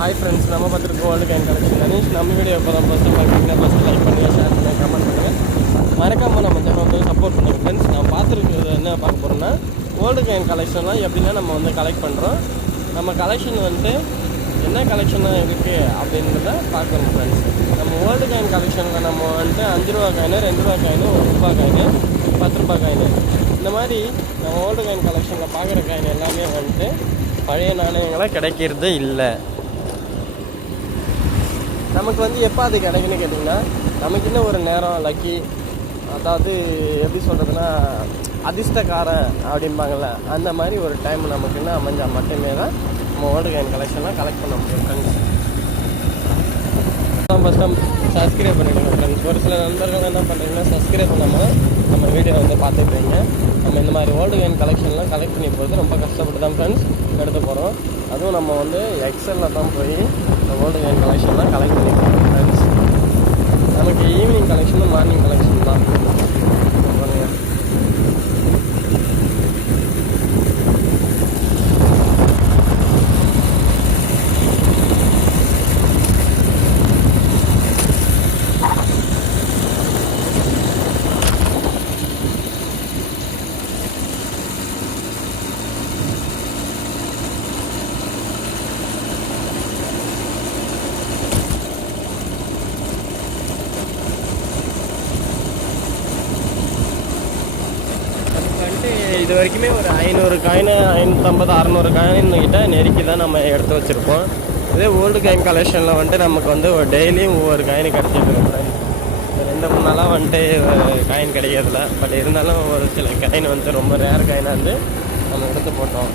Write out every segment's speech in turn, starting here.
Hi friends, நம்ம பார்த்துருக்கோம் world coin collection Anish. நம்ம வீடியோ இப்போ தான் ஃபஸ்ட்டு பார்க்குறீங்கன்னா ஃபஸ்ட்டு லைக் பண்ணுங்கள், ஷேர் பண்ணுங்கள், கமெண்ட் பண்ணுங்கள். மறக்காமல் நம்ம சேனல் வந்து சப்போர்ட் பண்ணுங்கள் ஃப்ரெண்ட்ஸ். நான் பார்த்துருக்கிறது என்ன பார்க்க போகிறோன்னா, வேர்ல்டு காயின் கலெக்ஷன்லாம் எப்படின்னா நம்ம வந்து கலெக்ட் பண்ணுறோம். நம்ம கலெக்ஷன் வந்துட்டு என்ன கலெக்ஷனாக இருக்குது அப்படின்றத பார்க்குறோம் ஃப்ரெண்ட்ஸ். நம்ம வேர்ல்டு காயின் கலெக்ஷனில் நம்ம வந்துட்டு 5 ரூபா காயின், 2 ரூபா காயின், 1 ரூபா காயின், 10 ரூபா காயின், இந்த மாதிரி நம்ம வேர்ல்டு காயின் கலெக்ஷனில் பார்க்குற காயின் எல்லாமே வந்துட்டு பழைய நாணயங்களாக கிடைக்கிறது இல்லை. நமக்கு வந்து எப்போ அது கிடைக்குன்னு கேட்டிங்கன்னா, நமக்கு இன்னும் ஒரு நேரம் லக்கி, அதாவது எப்படி சொல்கிறதுனா அதிர்ஷ்டக்காரன் அப்படிம்பாங்கள்ல, அந்த மாதிரி ஒரு டைம் நமக்கு இன்னும் அமைஞ்சால் மட்டுமே தான் நம்ம வேர்ல்டு காயின் கலெக்ஷன்லாம் கலெக்ட் பண்ண முடியும் ஃப்ரெண்ட்ஸ். ஃபஸ்ட் டைம் சப்ஸ்கிரைப் பண்ணிவிடுங்க ஃப்ரெண்ட்ஸ். ஒரு சில நண்பர்கள் என்ன பண்ணுறீங்கன்னா சப்ஸ்கிரைப் பண்ணாமல் நம்ம வீடியோ வந்து பார்த்துருப்பீங்க. நம்ம இந்த மாதிரி வேர்ல்டு காயின் கலெக்ஷன்லாம் கலெக்ட் பண்ணி போகிறது ரொம்ப கஷ்டப்பட்டு தான் ஃப்ரெண்ட்ஸ் எடுத்து போகிறோம். அதுவும் நம்ம வந்து எக்ஸலில் தான் போய் இந்த வேர்ல்டு காயின் கலெக்ஷன்லாம் கலெக்ட் பண்ணி போகிறோம் ஃப்ரெண்ட்ஸ். நமக்கு ஈவினிங் கலெக்ஷனும் மார்னிங் கலெக்ஷன் தான். இது வரைக்குமே ஒரு 500 காயின், 550, 600 காயின் கிட்ட நெருக்கி தான் நம்ம எடுத்து வச்சுருப்போம். இதே வேர்ல்டு காயின் கலெக்ஷனில் வந்துட்டு நமக்கு வந்து ஒரு டெய்லியும் ஒவ்வொரு காயின் கிடைச்சிட்டு இருக்கேன். 2-3 நாளாக வந்துட்டு காயின் கிடைக்கிறதில்ல. பட் இருந்தாலும் ஒரு சில காயின் வந்து ரொம்ப ரேர் காயினாக வந்து நம்ம எடுத்து போட்டோம்.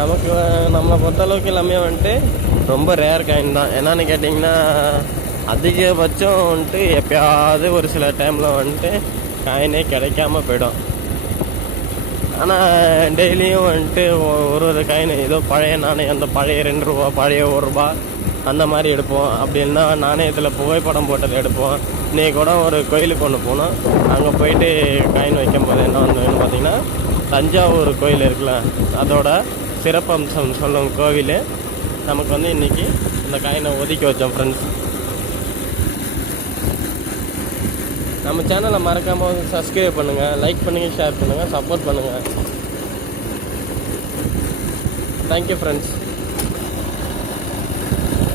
நமக்கு நம்மளை பொறுத்தளவுக்கு எல்லாமே வந்துட்டு ரொம்ப ரேர் காயின் தான். என்னன்னு கேட்டிங்கன்னா, அதிகபட்சம் வந்துட்டு எப்போயாவது ஒரு சில டைமில் வந்துட்டு காயினே கிடைக்காம போயிடும். ஆனால் டெய்லியும் வந்துட்டு ஒரு காயின் ஏதோ பழைய நாணயம், அந்த பழைய 2 ரூபா, பழைய 1 ரூபா அந்த மாதிரி எடுப்போம். அப்படின்னா நாணயத்தில் புகைப்படம் போட்டது எடுப்போம். இன்றைக்கி கூட ஒரு கோயிலுக்கு ஒன்று போனோம். அங்கே போயிட்டு காயின் வைக்கும் போது என்ன வந்ததுன்னு பார்த்திங்கன்னா, தஞ்சாவூர் கோயில் இருக்குல்ல, அதோட சிறப்பம்சம் சொல்லும் கோவில் நமக்கு வந்து இன்றைக்கி இந்த காயினை ஒதுக்கி வச்சோம் ஃப்ரெண்ட்ஸ். நம்ம சேனலை மறக்காமல் சப்ஸ்கிரைப் பண்ணுங்கள், லைக் பண்ணுங்கள், ஷேர் பண்ணுங்கள், சப்போர்ட் பண்ணுங்கள். Thank you friends.